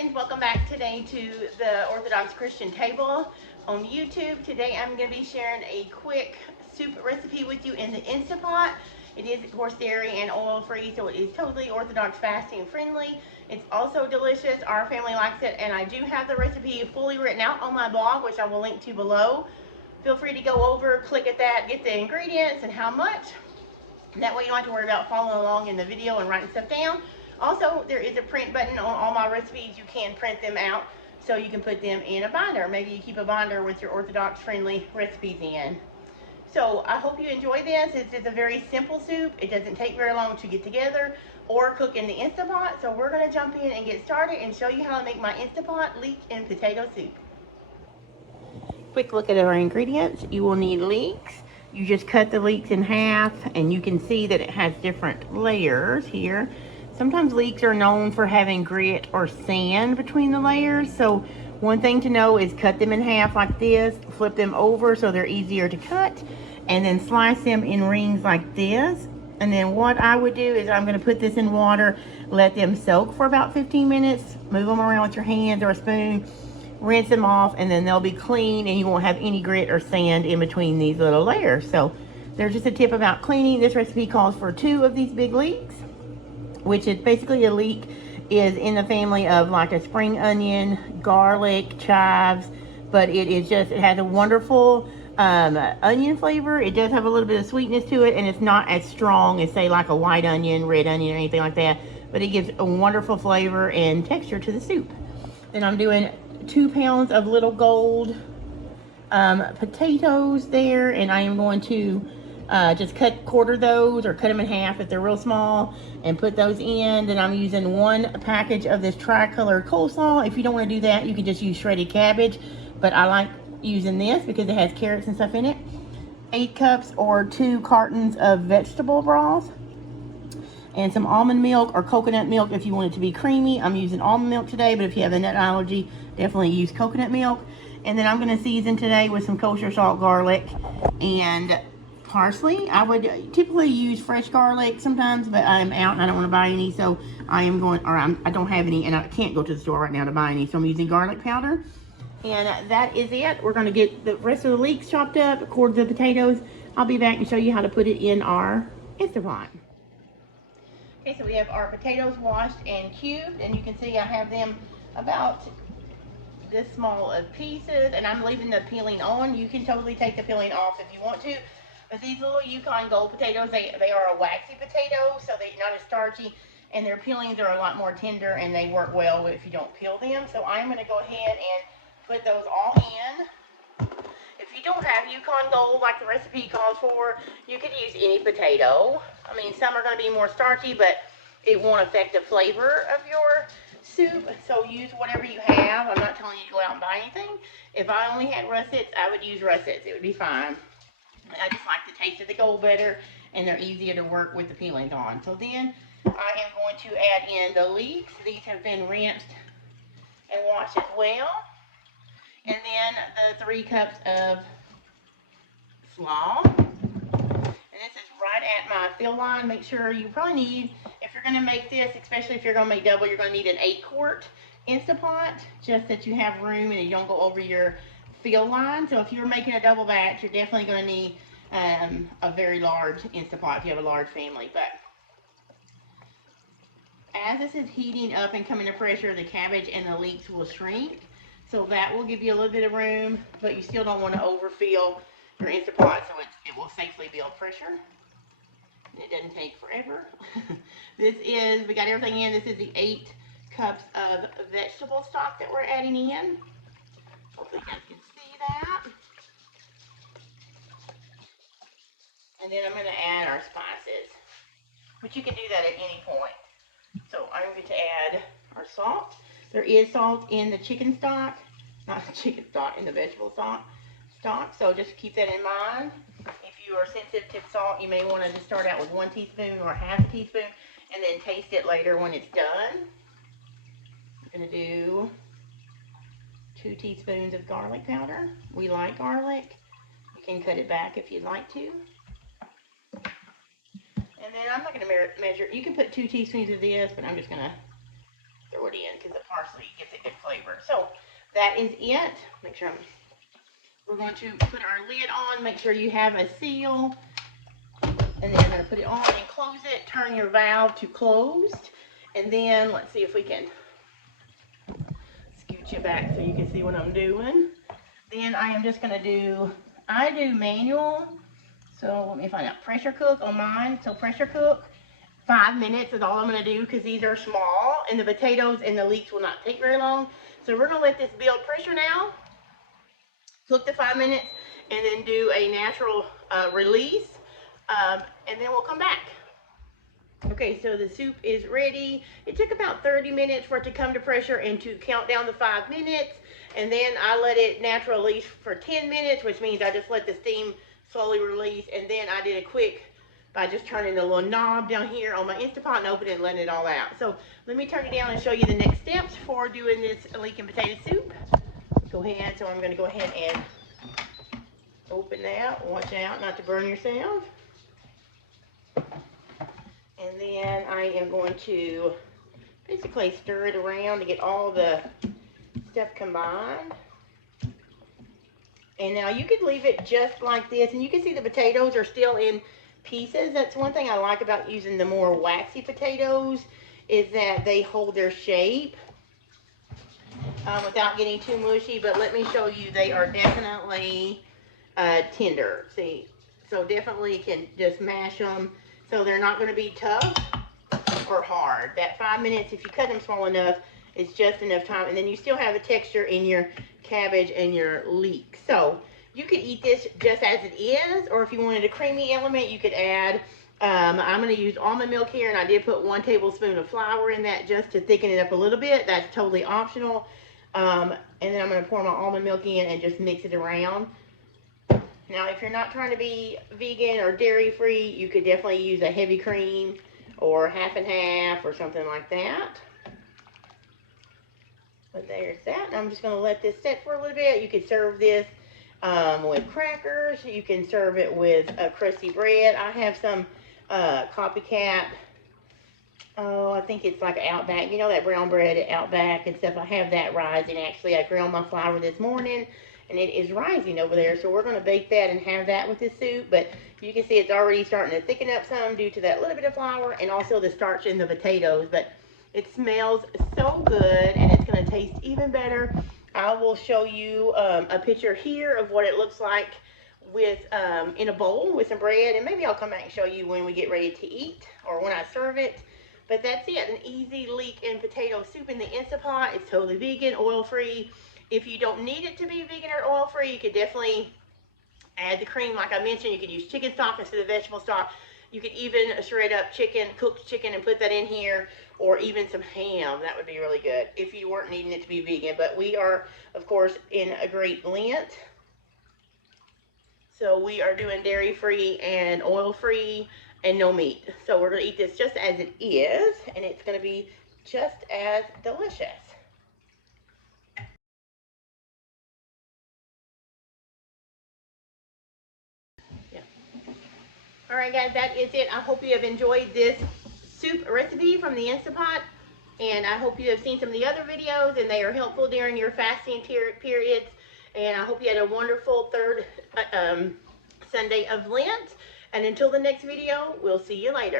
friends, welcome back today to the Orthodox Christian Table on YouTube. Today I'm going to be sharing a quick soup recipe with you in the Instant Pot. It is of course dairy and oil free, so it is totally Orthodox fasting friendly. It's also delicious. Our family likes it, and I do have the recipe fully written out on my blog, which I will link to below. Feel free to go over, click at that, get the ingredients and how much. That way you don't have to worry about following along in the video and writing stuff down. Also, there is a print button on all my recipes. You can print them out so you can put them in a binder. Maybe you keep a binder with your Orthodox friendly recipes in. So I hope you enjoy this. It's a very simple soup. It doesn't take very long to get together or cook in the Instant Pot. So we're going to jump in and get started and show you how to make my Instant Pot leek and potato soup. Quick look at our ingredients. You will need leeks. You just cut the leeks in half, and you can see that it has different layers here. Sometimes leeks are known for having grit or sand between the layers, so one thing to know is cut them in half like this, flip them over so they're easier to cut, and then slice them in rings like this. And then what I would do is I'm going to put this in water, let them soak for about 15 minutes, move them around with your hands or a spoon, rinse them off, and then they'll be clean and you won't have any grit or sand in between these little layers. So there's just a tip about cleaning. This recipe calls for 2 of these big leeks, which is basically a leek is in the family of like a spring onion, garlic, chives, but it has a wonderful onion flavor. It does have a little bit of sweetness to it, and it's not as strong as say like a white onion, red onion, or anything like that, but it gives a wonderful flavor and texture to the soup. Then I'm doing 2 pounds of little gold potatoes there, and I am going to just quarter those or cut them in half if they're real small and put those in. Then I'm using 1 package of this tricolor coleslaw. If you don't want to do that, you can just use shredded cabbage, but I like using this because it has carrots and stuff in it. 8 cups or 2 cartons of vegetable broth, and some almond milk or coconut milk if you want it to be creamy. I'm using almond milk today, but if you have a nut allergy, definitely use coconut milk. And then I'm going to season today with some kosher salt, garlic, and parsley. I would typically use fresh garlic sometimes, but I'm out and I don't want to buy any, so I don't have any, and I can't go to the store right now to buy any, so I'm using garlic powder. And that is it. We're going to get the rest of the leeks chopped up, quarter the potatoes. I'll be back and show you how to put it in our Instant Pot. Okay, so we have our potatoes washed and cubed, and you can see I have them about this small of pieces, and I'm leaving the peeling on. You can totally take the peeling off if you want to, but these little Yukon Gold potatoes, they are a waxy potato, so they're not as starchy, and their peelings are a lot more tender, and they work well if you don't peel them. So I'm going to go ahead and put those all in. If you don't have Yukon Gold like the recipe calls for, you could use any potato. I mean, some are going to be more starchy, but it won't affect the flavor of your soup, so use whatever you have. I'm not telling you to go out and buy anything. If I only had russets, I would use russets. It would be fine. I just like the taste of the gold better, and they're easier to work with the peelings on. So then I am going to add in the leeks. These have been rinsed and washed as well. And then the 3 cups of slaw. And this is right at my fill line. Make sure you probably need, if you're going to make this, especially if you're going to make double, you're going to need an 8-quart Instant Pot, just that you have room and you don't go over your fill line. So if you're making a double batch, you're definitely going to need a very large Instant Pot if you have a large family. But as this is heating up and coming to pressure, the cabbage and the leeks will shrink. So that will give you a little bit of room, but you still don't want to overfill your Instant Pot, so it will safely build pressure. It doesn't take forever. We got everything in. This is the 8 cups of vegetable stock that we're adding in. Hopefully you guys can see that. And then I'm going to add our spices, but you can do that at any point. So I'm going to add our salt. There is salt in the chicken stock, not the chicken stock, in the vegetable stock. So just keep that in mind. If you are sensitive to salt, you may want to just start out with 1 teaspoon or half a teaspoon and then taste it later when it's done. I'm going to do 2 teaspoons of garlic powder. We like garlic. You can cut it back if you'd like to. And then I'm not going to measure. You can put 2 teaspoons of this, but I'm just going to throw it in because the parsley gives a good flavor. So that is it. Make sure we're going to put our lid on. Make sure you have a seal. And then I'm going to put it on and close it. Turn your valve to closed. And then let's see if we can scoot you back so you can see what I'm doing. Then I am just going to do, I do manual. So let me find out, pressure cook on mine. So pressure cook, 5 minutes is all I'm going to do because these are small and the potatoes and the leeks will not take very long. So we're going to let this build pressure now. Cook the 5 minutes and then do a natural release. And then we'll come back. Okay, so the soup is ready. It took about 30 minutes for it to come to pressure and to count down the 5 minutes. And then I let it natural release for 10 minutes, which means I just let the steam slowly release. And then I did a quick, by just turning the little knob down here on my Instapot and opening it and letting it all out. So let me turn it down and show you the next steps for doing this leek and potato soup. Go ahead, so I'm going to go ahead and open that. Watch out not to burn yourself. And then I am going to basically stir it around to get all the stuff combined. And now you could leave it just like this, and you can see the potatoes are still in pieces. That's one thing I like about using the more waxy potatoes, is that they hold their shape without getting too mushy. But let me show you, they are definitely tender. See, so definitely can just mash them. So they're not going to be tough or hard. That 5 minutes, if you cut them small enough, is just enough time. And then you still have a texture in your cabbage and your leek. So you could eat this just as it is, or if you wanted a creamy element, you could add, I'm going to use almond milk here, and I did put 1 tablespoon of flour in that just to thicken it up a little bit. That's totally optional. And then I'm going to pour my almond milk in and just mix it around. Now, if you're not trying to be vegan or dairy-free, you could definitely use a heavy cream or half and half or something like that. But there's that. And I'm just going to let this set for a little bit. You could serve this with crackers. You can serve it with crusty bread. I have some copycat, I think it's like Outback. You know that brown bread at Outback and stuff? I have that rising. Actually, I grilled my flour this morning, and it is rising over there. So we're going to bake that and have that with this soup. But you can see it's already starting to thicken up some due to that little bit of flour and also the starch in the potatoes. But it smells so good, and it's going to taste even better. I will show you a picture here of what it looks like with in a bowl with some bread. And maybe I'll come back and show you when we get ready to eat or when I serve it. But that's it, an easy leek and potato soup in the Instapot. It's totally vegan, oil-free. If you don't need it to be vegan or oil-free, you could definitely add the cream. Like I mentioned, you could use chicken stock instead of vegetable stock. You could even shred up chicken, cooked chicken, and put that in here, or even some ham. That would be really good if you weren't needing it to be vegan. But we are, of course, in a great Lent. So we are doing dairy-free and oil-free and no meat. So we're going to eat this just as it is, and it's going to be just as delicious. All right, guys, that is it. I hope you have enjoyed this soup recipe from the Instapot, and I hope you have seen some of the other videos, and they are helpful during your fasting periods. And I hope you had a wonderful third Sunday of Lent. And until the next video, we'll see you later.